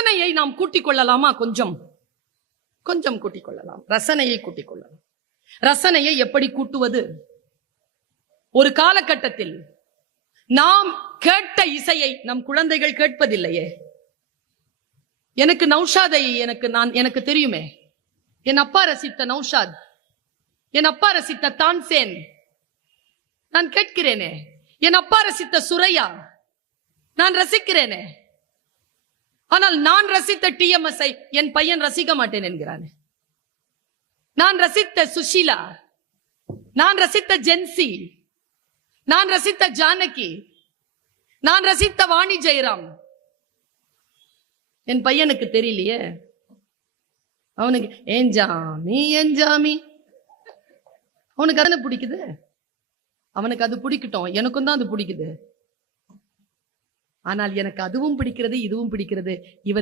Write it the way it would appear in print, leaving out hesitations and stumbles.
ரசனையை நாம் கூட்டிக் கொள்ளலாமா? கொஞ்சம் கொஞ்சம் கூட்டிக் கொள்ளலாம். ரசனையை கூட்டிக் கொள்ளலாம். ரசனையை எப்படி கூட்டுவது? ஒரு காலகட்டத்தில் நாம் கேட்ட இசையை நம் குழந்தைகள் கேட்பதில்லையே. எனக்கு நௌஷாதை எனக்கு தெரியுமே. என் அப்பா ரசித்த நௌஷாத், என் அப்பா ரசித்த தான்சேன் நான் கேட்கிறேனே. என் அப்பா ரசித்த சுரையா நான் ரசிக்கிறேனே. ஆனால் நான் ரசித்த டிஎம்எஸ்ஐ என் பையன் ரசிக்க மாட்டேன் என்கிறானே. நான் ரசித்த சுஷீலா, நான் ரசித்த ஜென்சி, நான் ரசித்த ஜானகி, நான் ரசித்த வாணி ஜெயராம் என் பையனுக்கு தெரியலையே. அவனுக்கு ஏஞ்சாமி அவனுக்கு அதானே பிடிக்குது. அவனுக்கு அது பிடிக்கட்டும், எனக்கும் தான் அது பிடிக்குது. ஆனால் எனக்கு அதுவும் பிடிக்கிறது, இதுவும் பிடிக்கிறது. இவர்